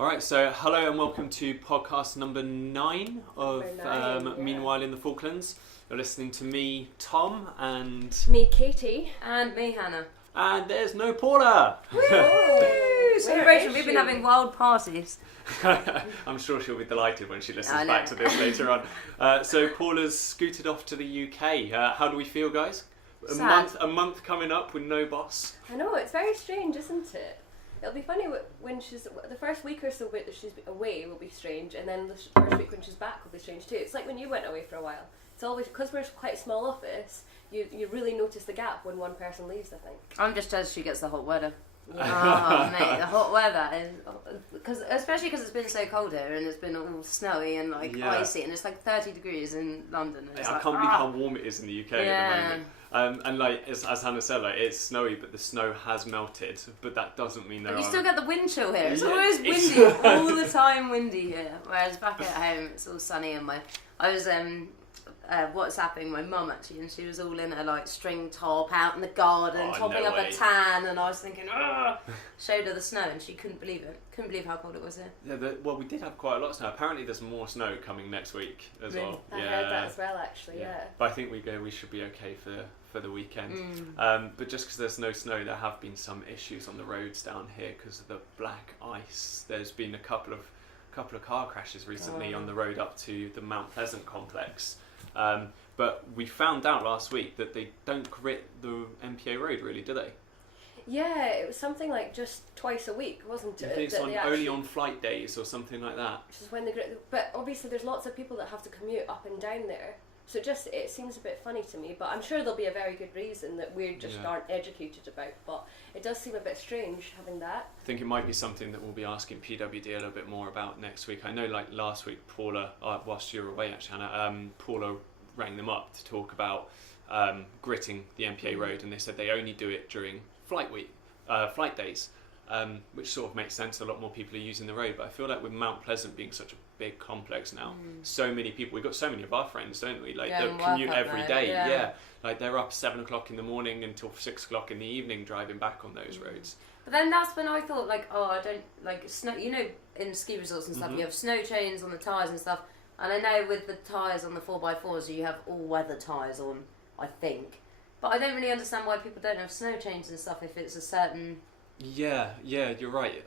Alright, so hello and welcome to podcast number 9 of Meanwhile in the Falklands. You're listening to me, Tom, and... me, Katie. And me, Hannah. And there's no Paula! Woo! Celebration, we've been having wild parties. I'm sure she'll be delighted when she listens back to this later on. So Paula's scooted off to the UK. How do we feel, guys? A month coming up with no boss. I know, it's very strange, isn't it? It'll be funny when she's... the first week or so that she's away will be strange, and then the first week when she's back will be strange too. It's like when you went away for a while. It's always... because we're quite a small office, you really notice the gap when one person leaves, I think. I'm just jealous she gets the hot weather. Oh, mate, the hot weather is... especially because it's been so cold here, and it's been all snowy and icy, and it's like 30 degrees in London. And I can't believe how warm it is in the UK at the moment. And like as Hannah said, like it's snowy, but the snow has melted. But that doesn't mean there. You still get the wind chill here. It's always windy, all the time windy here. Whereas back at home, it's all sunny. And I was WhatsApping my mum actually, and she was all in her like string top out in the garden, topping up a tan, and I was thinking, showed her the snow, and she couldn't believe it. Couldn't believe how cold it was here. Yeah, well, we did have quite a lot of snow. Apparently, there's more snow coming next week as well. I heard that as well, actually. Yeah. But I think we should be okay for the weekend. But just because there's no snow, there have been some issues on the roads down here because of the black ice. There's been a couple of car crashes recently on the road up to the Mount Pleasant complex. But we found out last week that they don't grit the MPA road, really, do they? Yeah, it was something like just twice a week, wasn't it? I think it's only on flight days or something like that. Which is when they grit. But obviously, there's lots of people that have to commute up and down there. So it seems a bit funny to me, but I'm sure there'll be a very good reason that we just aren't educated about. But it does seem a bit strange having that. I think it might be something that we'll be asking PWD a little bit more about next week. I know, like last week, Paula, whilst you were away, actually, Hannah, Paula rang them up to talk about gritting the MPA road, and they said they only do it during flight days, which sort of makes sense. A lot more people are using the road, but I feel like with Mount Pleasant being such a big complex now, so many people, we've got so many of our friends, don't we, like that commute every day, like they're up 7 o'clock in the morning until 6 o'clock in the evening driving back on those roads. But then that's when I thought, like, I don't like snow, you know, in ski resorts and stuff, you have snow chains on the tyres and stuff, and I know with the tyres on the 4x4s you have all-weather tyres on, I think, but I don't really understand why people don't have snow chains and stuff if it's a certain... Yeah, you're right.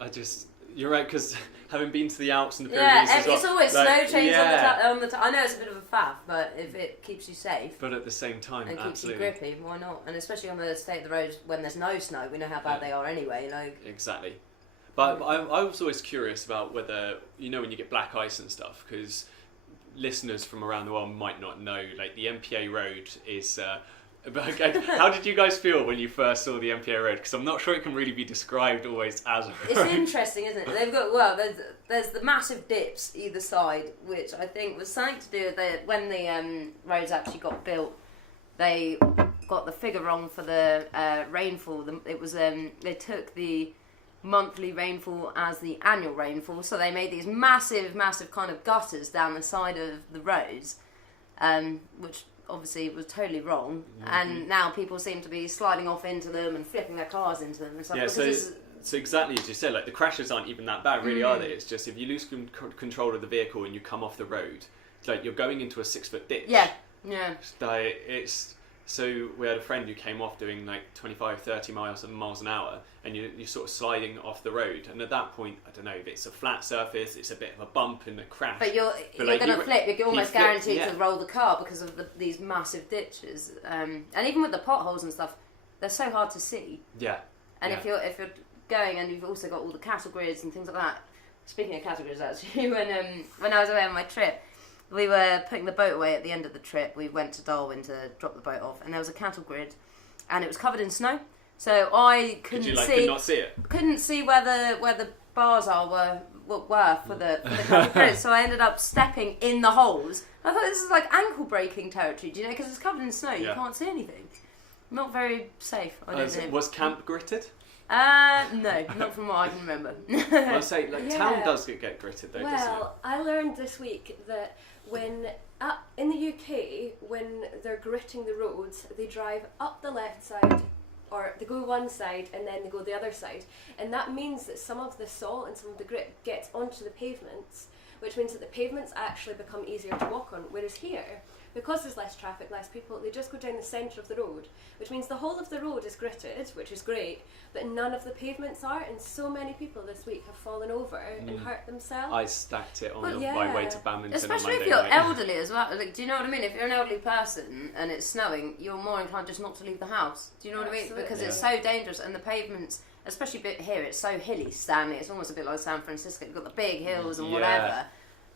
You're right, because having been to the Alps and the Pyrenees as well, it's always snow chains on the I know it's a bit of a faff, but if it keeps you safe, but at the same time, and keeps you grippy, why not? And especially on the state of the roads when there's no snow, we know how bad they are anyway. Like exactly. But I was always curious about whether, you know, when you get black ice and stuff, because listeners from around the world might not know, like the MPA road is. How did you guys feel when you first saw the MPA road? Because I'm not sure it can really be described always as a road. It's interesting, isn't it? They've got, there's the massive dips either side, which I think was something to do with when the roads actually got built. They got the figure wrong for the rainfall. It was they took the monthly rainfall as the annual rainfall, so they made these massive kind of gutters down the side of the roads, which obviously was totally wrong, and now people seem to be sliding off into them and flipping their cars into them and stuff. Yeah, so exactly as you said, like the crashes aren't even that bad, really, are they? It's just if you lose control of the vehicle and you come off the road, it's like you're going into a 6-foot ditch. Yeah. So we had a friend who came off doing like 25, 30 miles an hour, and you're sort of sliding off the road. And at that point, I don't know if it's a flat surface, it's a bit of a bump in the crash. But you're going to flip. You're almost guaranteed to roll the car because of these massive ditches. And even with the potholes and stuff, they're so hard to see. Yeah. And if you're going, and you've also got all the cattle grids and things like that. Speaking of cattle grids, actually, when I was away on my trip, we were putting the boat away at the end of the trip. We went to Darwin to drop the boat off, and there was a cattle grid, and it was covered in snow. So I could not see it. Couldn't see where the bars were for the cattle grid. So I ended up stepping in the holes. I thought this is like ankle breaking territory, do you know? Because it's covered in snow, you can't see anything. Not very safe. I don't know. Was camp gritted? No, not from what I can remember. I'll say, town does get gritted though, doesn't it? Well, I learned this week that when in the UK, when they're gritting the roads, they drive up the left side or they go one side and then they go the other side, and that means that some of the salt and some of the grit gets onto the pavements, which means that the pavements actually become easier to walk on. Whereas here, because there's less traffic, less people, they just go down the centre of the road, which means the whole of the road is gritted, which is great, but none of the pavements are, and so many people this week have fallen over and hurt themselves. I stacked it on yeah. my way to Badminton Especially on Monday if you're night. elderly as well. Like, do you know what I mean? If you're an elderly person and it's snowing, you're more inclined just not to leave the house. Do you know what I mean? Absolutely. Because it's so dangerous, and the pavements, especially a bit here, it's so hilly, Stanley. It's almost a bit like San Francisco. You've got the big hills and whatever.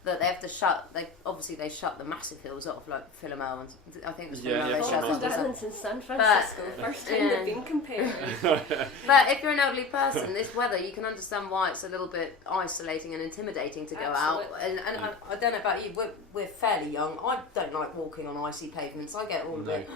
That they have to shut. They shut the massive hills off, like Philomel, and I think it was Philomel they shut off. Falkland Islands in San Francisco, first time they've been compared. But if you're an elderly person, this weather, you can understand why it's a little bit isolating and intimidating to go out. And I don't know about you, we're fairly young. I don't like walking on icy pavements. I get all of it.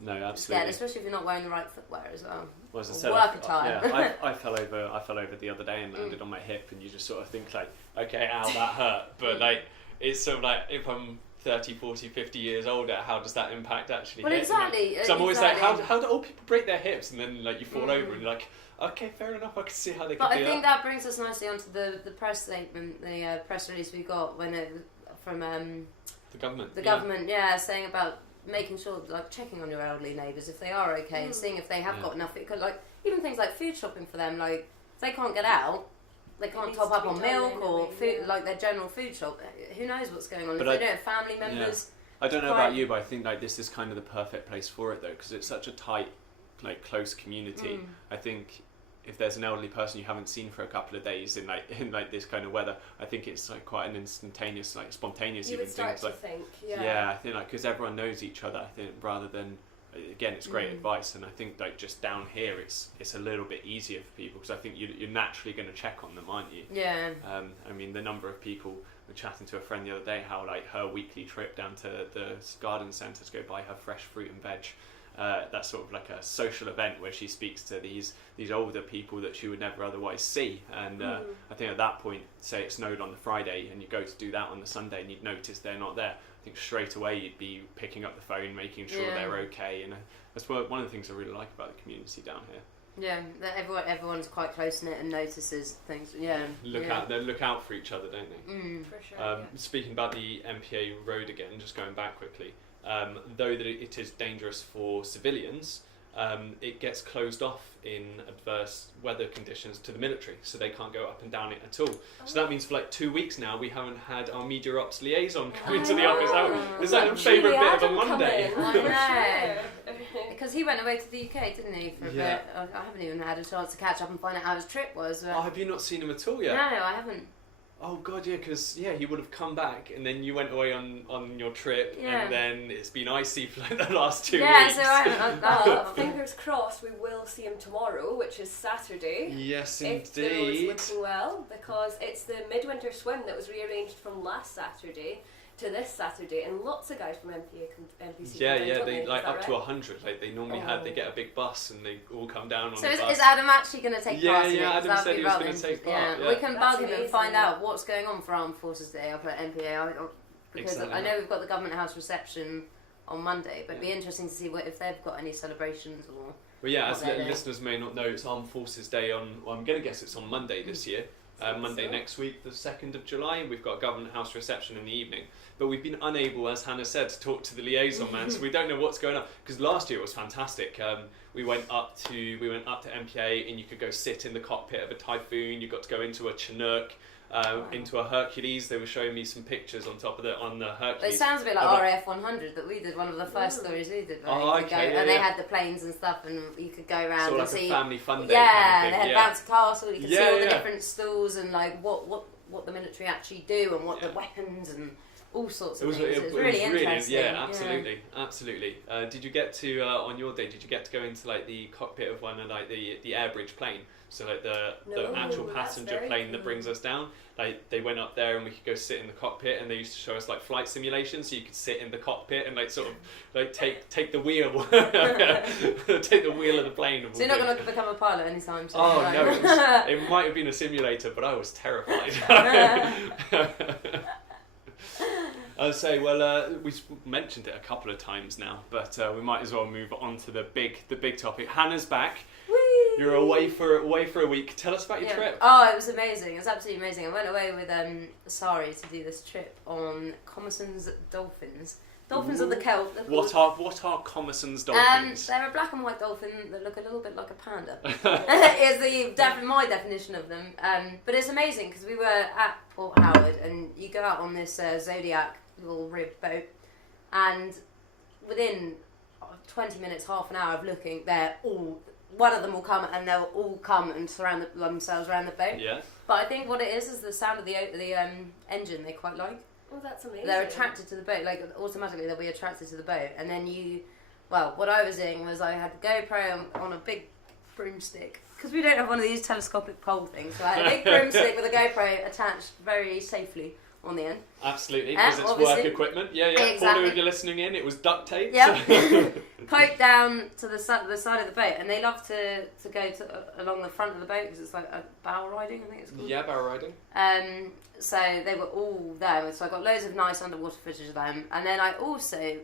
No, absolutely. Scared, especially if you're not wearing the right footwear as well. Well, as I said, work attire. Yeah, I fell over the other day and landed on my hip, and you just sort of think like, okay, ow, that hurt. But like, it's sort of like, if I'm 30, 40, 50 years older, how does that impact actually? Well, exactly. So I'm always like, how do old people break their hips? And then like you fall over and you're like, okay, fair enough, I can see how they can do that. But I think that brings us nicely onto the press statement, the press release we got from the government. The government, saying about making sure, like, checking on your elderly neighbours if they are okay, and seeing if they have got enough. Because, like, even things like food shopping for them, like, if they can't get out, they can't top up on milk or food, like their general food shop. Who knows what's going on? But if they don't have family members. I don't know about you, but I think like this is kind of the perfect place for it though, because it's such a tight, like, close community. I think if there's an elderly person you haven't seen for a couple of days in this kind of weather, I think it's like quite an instantaneous, like spontaneous. You even would start things to like think, I think like because everyone knows each other. I think rather than, again, it's great advice, and I think like just down here it's a little bit easier for people because I think you're naturally going to check on them, aren't you? Yeah. I mean, the number of people. We're chatting to a friend the other day how like her weekly trip down to the garden centre to go buy her fresh fruit and veg. That's sort of like a social event where she speaks to these older people that she would never otherwise see, and I think at that point, say it snowed on the Friday and you go to do that on the Sunday and you'd notice they're not there, I think straight away you'd be picking up the phone, making sure they're okay, and that's one of the things I really like about the community down here. Yeah, that everyone's quite close knit and notices things. Yeah, they look out for each other, don't they? For sure. Speaking about the MPA road again, just going back quickly. Though that it is dangerous for civilians, it gets closed off in adverse weather conditions to the military, so they can't go up and down it at all. So that means for like 2 weeks now we haven't had our media ops liaison come into the office. It's like a favourite bit of a Monday. Because he went away to the UK, didn't he, for a bit? I haven't even had a chance to catch up and find out how his trip was. Oh, have you not seen him at all yet? No, I haven't. Oh god, yeah, because he would have come back and then you went away on your trip and then it's been icy for like the last 2 weeks. Yeah, so I haven't. Fingers crossed we will see him tomorrow, which is Saturday. Yes, if the road's looking well, because it's the midwinter swim that was rearranged from last Saturday to this Saturday, and lots of guys from NPC. They like up to 100. Like they normally they get a big bus and they all come down on the bus. So is Adam actually going to take part in it? Yeah, Adam said he was going to take part. We can bug him and find out what's going on for Armed Forces Day up at MPA, because I know we've got the Government House reception on Monday, but it'd be interesting to see if they've got any celebrations or. Well, as listeners may not know, it's Armed Forces Day on. Well, I'm going to guess it's on Monday this year. Monday next week, the 2nd of July, and we've got a Government House reception in the evening. But we've been unable, as Hannah said, to talk to the liaison man, so we don't know what's going on. Because last year it was fantastic. We went up to MPA, and you could go sit in the cockpit of a Typhoon. You got to go into a Chinook, into a Hercules. They were showing me some pictures on the Hercules. It sounds a bit like RAF 100 that we did. One of the first stories we did. And they had the planes and stuff, and you could go around and see. A family fun day. Yeah, they had bouncy castle. You could see all the different stalls and like what the military actually do and what the weapons and all sorts of things. It was really interesting. Absolutely. Did you get to on your day? Did you get to go into like the cockpit of one of like the air bridge plane? So like the actual passenger plane that brings us down. Like they went up there and we could go sit in the cockpit, and they used to show us like flight simulations, so you could sit in the cockpit and like sort of like take the wheel, take the wheel of the plane. So you're not going to become a pilot anytime soon? Oh no, it might have been a simulator, but I was terrified. I'll say, well, we've mentioned it a couple of times now, but we might as well move on to the big topic. Hannah's back. Whee! You're away for a week. Tell us about your trip. Oh, it was amazing. It was absolutely amazing. I went away with Sari to do this trip on Commerson's dolphins. Dolphins of the Kelp. What are Commerson's dolphins? They're a black and white dolphin that look a little bit like a panda. Is my definition of them. But it's amazing because we were at Port Howard and you go out on this Zodiac little rib boat, and within 20 minutes, half an hour of looking, one of them will come and they'll all come and surround themselves around the boat. Yeah. But I think what it is the sound of the engine they quite like. Oh, that's amazing. They're attracted to the boat, like automatically they'll be attracted to the boat. And then what I was doing was I had the GoPro on a big broomstick, because we don't have one of these telescopic pole things, so I had a big broomstick with a GoPro attached very safely on the end. Absolutely, because it's obviously. Work equipment. Yeah, Exactly. Paula, if you're listening in, it was duct tape. Yep. Poked down to the side of the boat, and they love to go along the front of the boat because it's like a bow riding, I think it's called. Yeah, bow riding. So they were all there, so I got loads of nice underwater footage of them, and then I also,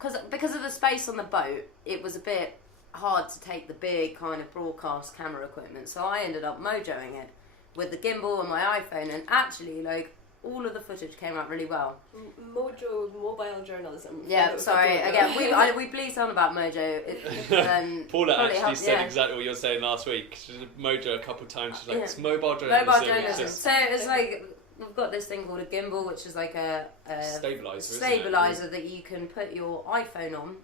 because of the space on the boat, it was a bit hard to take the big kind of broadcast camera equipment, so I ended up mojoing it with the gimbal and my iPhone, and actually all of the footage came out really well. Mojo mobile journalism. Yeah, sorry. Again, we bleed on about Mojo. Paula actually said exactly what you were saying last week. She did Mojo a couple of times. She's like, it's mobile journalism. Mobile journalism. So it's like we've got this thing called a gimbal, which is like a stabilizer that you can put your iPhone on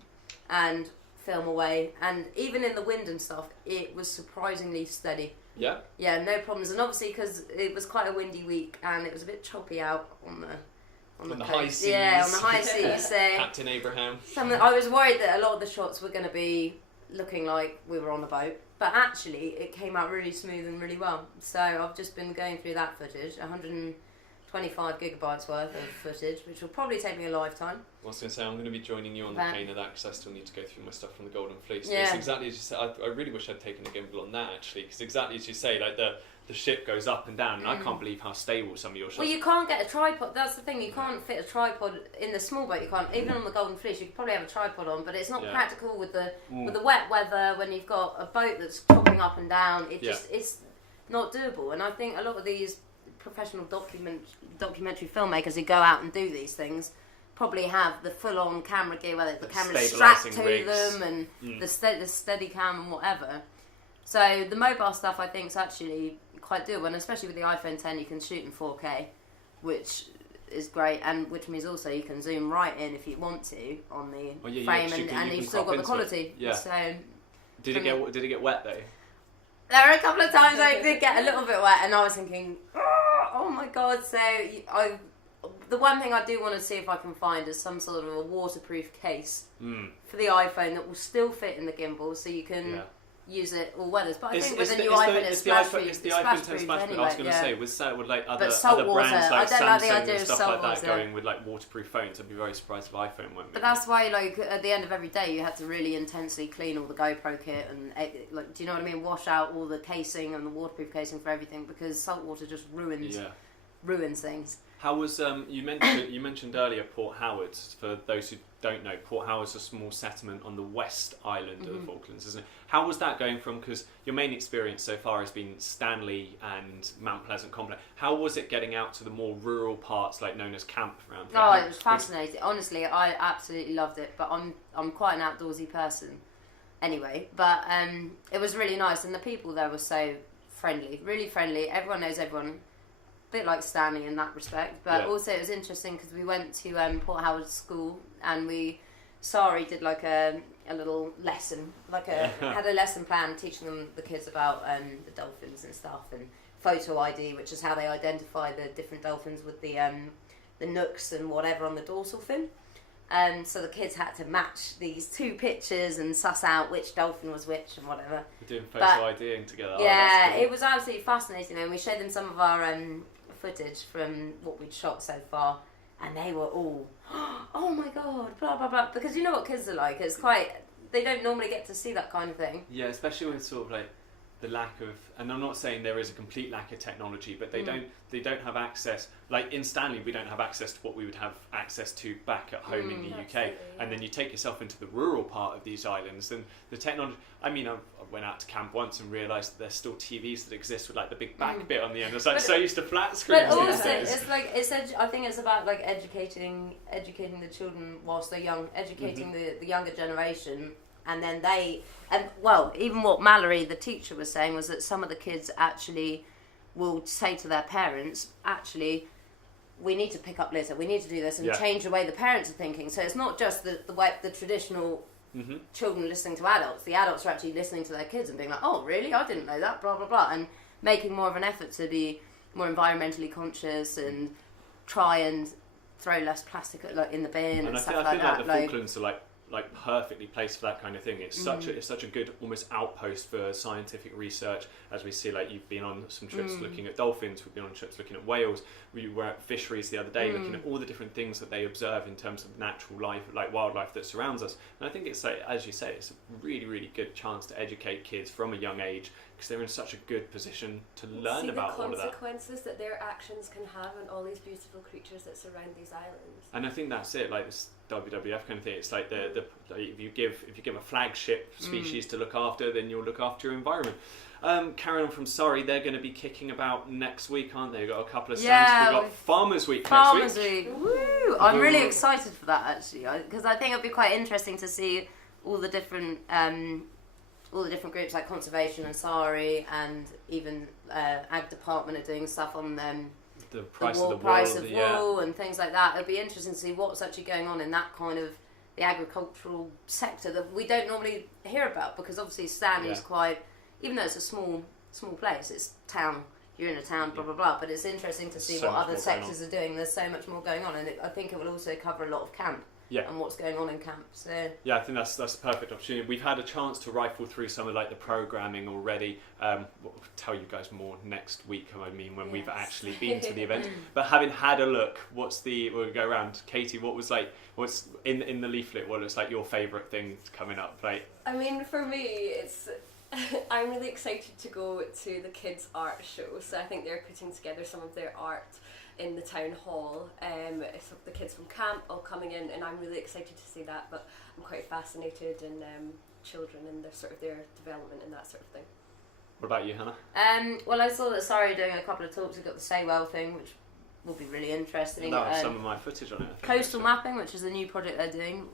and film away. And even in the wind and stuff, it was surprisingly steady. Yeah? Yeah, no problems. And obviously because it was quite a windy week and it was a bit choppy out on the high seas. Yeah, on the high seas. So Captain Abraham. I was worried that a lot of the shots were going to be looking like we were on the boat. But actually, it came out really smooth and really well. So I've just been going through that footage, 125 gigabytes worth of footage, which will probably take me a lifetime. I was going to say, I'm going to be joining you on the pain of that because I still need to go through my stuff from the Golden Fleece. Yeah. It's exactly as you say. I really wish I'd taken a gimbal on that actually, because exactly as you say, like the ship goes up and down, and I can't believe how stable some of your shots. Well, you can't get a tripod. That's the thing. You can't fit a tripod in the small boat. You can't. Even on the Golden Fleece, you could probably have a tripod on, but it's not practical with the wet weather when you've got a boat that's chopping up and down. It's not doable. And I think a lot of these professional documentary filmmakers who go out and do these things probably have the full-on camera gear, whether the camera's strapped to them and the steady cam and whatever. So the mobile stuff I think is actually quite doable, and especially with the iPhone 10 you can shoot in 4K, which is great, and which means also you can zoom right in if you want to on the frame, and you've still got the quality. Yeah. So did it get wet though? There were a couple of times I did get a little bit wet, and I was thinking, oh my god. So the one thing I do want to see if I can find is some sort of a waterproof case for the iPhone that will still fit in the gimbal, so you can use it all weathers. But I think with the new iPhone it's splash-proof. It's the iPhone 10 splash-proof. I was going to say, with like other brands like I don't like the Samsung idea and of stuff salt like that water. going with like waterproof phones, I'd be very surprised if iPhone won't. But that's why, like, at the end of every day, you had to really intensely clean all the GoPro kit and, like, do you know what I mean? Wash out all the casing and the waterproof casing for everything, because salt water just ruins things. How was you mentioned earlier Port Howard? For those who don't know, Port Howard's a small settlement on the west island of the Falklands, isn't it? How was that going from, because your main experience so far has been Stanley and Mount Pleasant Complex. How was it getting out to the more rural parts, like known as camp around here? Oh, it was fascinating. Honestly, I absolutely loved it. But I'm quite an outdoorsy person, anyway. But it was really nice, and the people there were so friendly, really friendly. Everyone knows everyone. A bit like Stanley in that respect, but also it was interesting because we went to Port Howard School, and Sari did like a little lesson, had a lesson plan teaching the kids about the dolphins and stuff, and photo ID, which is how they identify the different dolphins with the nooks and whatever on the dorsal fin. So the kids had to match these two pictures and suss out which dolphin was which and whatever. We're doing photo IDing together. Yeah, cool. It was absolutely fascinating, and we showed them some of our footage from what we'd shot so far, and they were all, oh my god, blah blah blah, because you know what kids are like, it's quite, they don't normally get to see that kind of thing. Yeah, especially with sort of like the lack of, and I'm not saying there is a complete lack of technology, but they don't have access. Like in Stanley, we don't have access to what we would have access to back at home in the UK. And then you take yourself into the rural part of these islands, and the technology. I mean, I went out to camp once and realised that there's still TVs that exist with like the big back bit on the end. I was like so used to flat screens. But also, it's like I think it's about like educating the children whilst they're young, educating the younger generation. And then even what Mallory, the teacher, was saying was that some of the kids actually will say to their parents, actually, we need to pick up litter, we need to do this, and change the way the parents are thinking. So it's not just the way the traditional children listening to adults. The adults are actually listening to their kids and being like, oh, really? I didn't know that, blah, blah, blah. And making more of an effort to be more environmentally conscious and try and throw less plastic in the bin and stuff like that. I feel like the Falklands are like perfectly placed for that kind of thing. It's such a good almost outpost for scientific research, as we see. Like you've been on some trips looking at dolphins, we've been on trips looking at whales. We were at fisheries the other day looking at all the different things that they observe in terms of natural life, like wildlife that surrounds us. And I think it's like, as you say, it's a really, really good chance to educate kids from a young age, because they're in such a good position to learn about all of that. The consequences that their actions can have on all these beautiful creatures that surround these islands. And I think that's it. Like this WWF kind of thing. It's like if you give a flagship species to look after, then you'll look after your environment. Carrying on from Surrey, they're going to be kicking about next week, aren't they? We've got a couple of stands. We've got Farmers Week next week. Woo! I'm really excited for that actually, because I think it'll be quite interesting to see all the different groups like conservation and Surrey, and even Ag Department are doing stuff on the price of the wool and things like that. It'll be interesting to see what's actually going on in that kind of the agricultural sector that we don't normally hear about, because obviously Stanley's quite, even though it's a small place, it's town, you're in a town, blah blah blah, but it's interesting to see what other sectors are doing. There's so much more going on, and I think it will also cover a lot of camp. And what's going on in camp. So yeah, I think that's a perfect opportunity. We've had a chance to rifle through some of like the programming already. We'll tell you guys more next week. I mean, when we've actually been to the event. But having had a look, we'll go around. Katie, what's in the leaflet? What looks like your favourite thing coming up? Like, I mean, for me, it's I'm really excited to go to the kids' art show. So I think they're putting together some of their art in the town hall. It's the kids from camp all coming in, and I'm really excited to see that. But I'm quite fascinated in children and their development and that sort of thing. What about you, Hannah? Well, I saw that Surrey doing a couple of talks. We've got the Say Well thing, which will be really interesting. That was some of my footage on it. Coastal mapping, which is a new project they're doing,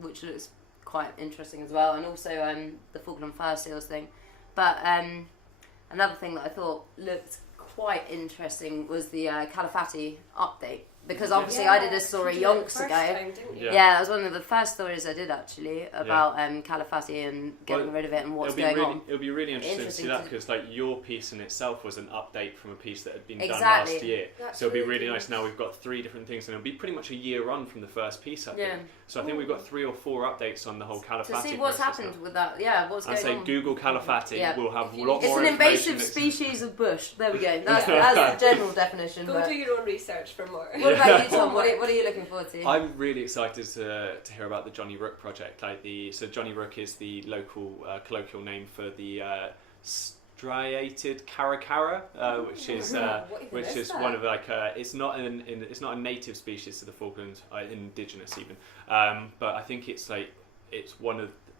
which looks quite interesting as well, and also the Falkland fur seals thing. But another thing that I thought looked quite interesting was the Calafati update, because obviously I did a story yonks ago. That was one of the first stories I did actually about Calafati and getting rid of it and what's going on. It'll be really interesting to see that, because like your piece in itself was an update from a piece that had been done last year. So it'll be really nice. Now we've got 3 different things, and it'll be pretty much a year on from the first piece, I think. So I think we've got 3 or 4 updates on the whole Calafati. To see what's happened with that, what's going on. I'd say Google Calafati. We'll have a lot more. It's an invasive species of bush. There we go. That's the general definition. Go do your own research for more. What about you, Tom? What are you looking forward to? I'm really excited to hear about the Johnny Rook project. So Johnny Rook is the local colloquial name for the striated caracara, which is one of it's not a native species to the Falklands, indigenous even, but I think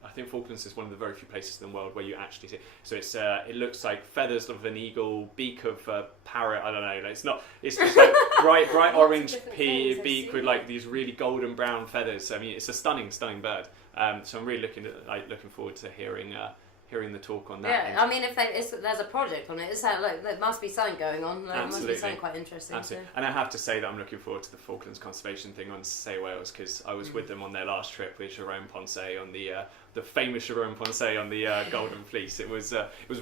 I think Falklands is one of the very few places in the world where you actually see it. So it looks like feathers of an eagle, beak of a parrot. I don't know. It's just like bright orange beak with like these really golden brown feathers. I mean, it's a stunning bird. So I'm really looking forward to hearing the talk on that. Yeah, I mean, if there's a project on it, there must be something going on. There must be something quite interesting. Absolutely. And I have to say that I'm looking forward to the Falklands conservation thing on Say Wales, because I was with them on their last trip with Jerome Ponce on the famous Jerome Ponce on the Golden Fleece. It was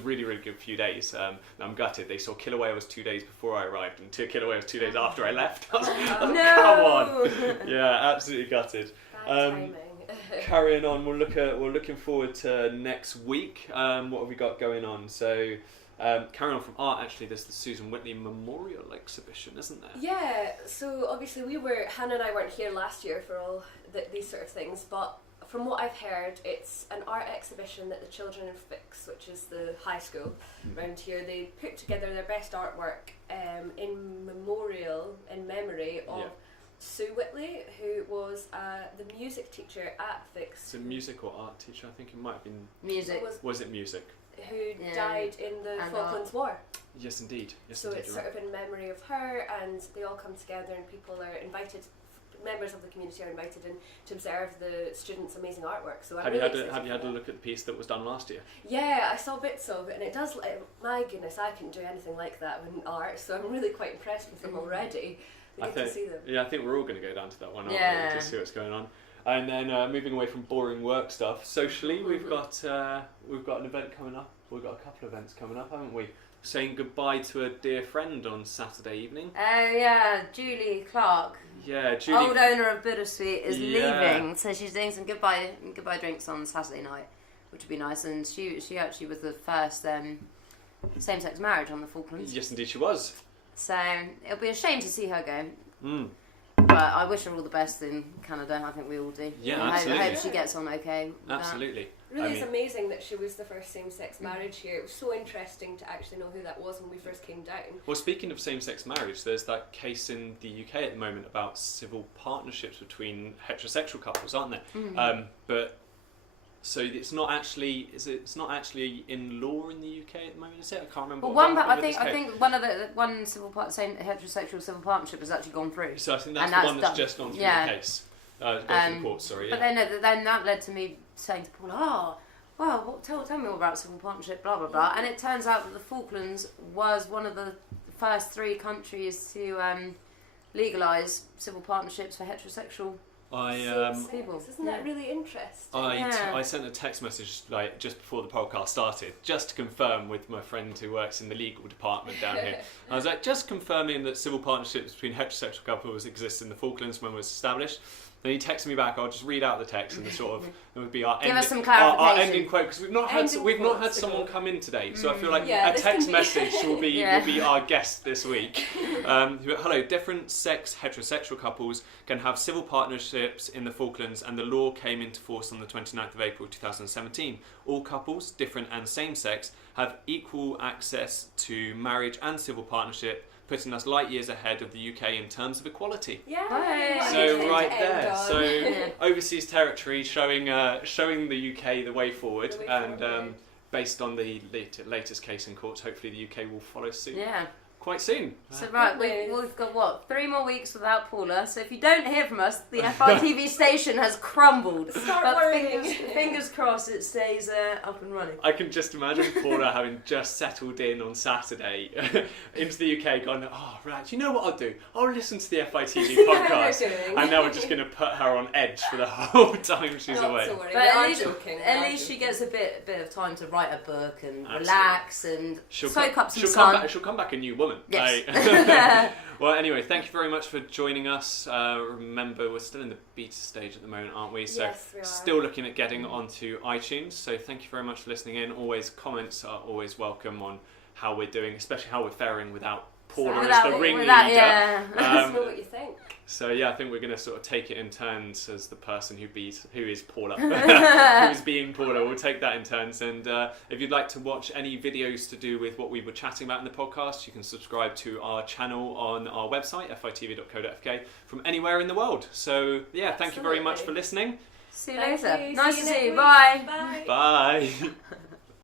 really, really good few days. I'm gutted. They saw killer whales 2 days before I arrived and 2 killer whales 2 days after I left. I was like, come on. Yeah, absolutely gutted. Bad timing. Carrying on, we're looking forward to next week. What have we got going on? So, carrying on from art, actually, there's the Susan Whitley Memorial Exhibition, isn't there? Yeah, so obviously Hannah and I weren't here last year for all these sort of things, but from what I've heard, it's an art exhibition that the children in Fix, which is the high school around here, they put together their best artwork in memory of Sue Whitley, who was the music teacher at Fix. It's a music or art teacher, I think it might have been... Music. Was it music? Who died in the Falklands War. Yes, indeed. So it's sort of in memory of her, and they all come together and people are invited, members of the community are invited in to observe the students' amazing artwork. So have you had a look at the piece that was done last year? Yeah, I saw bits of it, and it does. My goodness, I couldn't do anything like that in art, so I'm really quite impressed with them already. I think, to see them. Yeah, I think we're all going to go down to that one, aren't we, to see what's going on. And then moving away from boring work stuff, socially we've got an event coming up. We've got a couple of events coming up, haven't we? Saying goodbye to a dear friend on Saturday evening. Oh yeah, Julie Clark. Yeah, Julie. Old owner of Buddha Sweet is leaving, so she's doing some goodbye drinks on Saturday night, which would be nice. And she actually was the first same-sex marriage on the Falklands. Yes, indeed, she was. So it'll be a shame to see her go. But I wish her all the best in Canada. I think we all do. Yeah, I absolutely. hope she gets on okay. Absolutely. Really, it's amazing that she was the first same-sex marriage here. It was so interesting to actually know who that was when we first came down. Well, speaking of same-sex marriage, there's that case in the UK at the moment about civil partnerships between heterosexual couples, aren't there? But so it's not actually in law in the UK at the moment, is it? I can't remember. Well, I think one heterosexual civil partnership has actually gone through. So I think that's the one that's just gone through the case. Gone through the court, sorry. But then that led to me saying to Paul, tell me all about civil partnership, blah blah blah. And it turns out that the Falklands was one of the first 3 countries to legalise civil partnerships for heterosexual people. Isn't that really interesting? I sent a text message just before the podcast started, just to confirm with my friend who works in the legal department down here. I was like, just confirming that civil partnerships between heterosexual couples exist in the Falklands when it was established. Then he texted me back. I'll just read out the text and it would be our ending quote, because we've not had someone come in today, so I feel like a text message will be our guest this week. Hello, different sex heterosexual couples can have civil partnerships in the Falklands, and the law came into force on the 29th of April 2017. All couples, different and same sex, have equal access to marriage and civil partnership, putting us light years ahead of the UK in terms of equality. Yeah. So right there. So overseas territory showing the UK the way forward, and based on the latest case in court, hopefully the UK will follow suit. Yeah. Quite soon. So we've got 3 more weeks without Paula. So if you don't hear from us, the FITV station has crumbled. Start but worrying. Fingers crossed it stays up and running. I can just imagine Paula having just settled in on Saturday into the UK, going, oh right, you know what I'll do? I'll listen to the FITV podcast, and now we're just going to put her on edge for the whole time she's away. So worried. But at least she gets a bit of time to write a book and relax and soak up some sun. She'll come back a new woman. Yes. Well, anyway, thank you very much for joining us. Remember, we're still in the beta stage at the moment, aren't we? So yes, we are. Still looking at getting onto iTunes. So thank you very much for listening in. Always comments are always welcome on how we're doing, especially how we're faring without Paula as the ringleader. Let us know what you think. So yeah, I think we're going to sort of take it in turns as the person who is Paula, who is being Paula. We'll take that in turns. And if you'd like to watch any videos to do with what we were chatting about in the podcast, you can subscribe to our channel on our website, fitv.co.uk, from anywhere in the world. So yeah, thank you very much for listening. See you later. Nice to see you. Bye. Bye.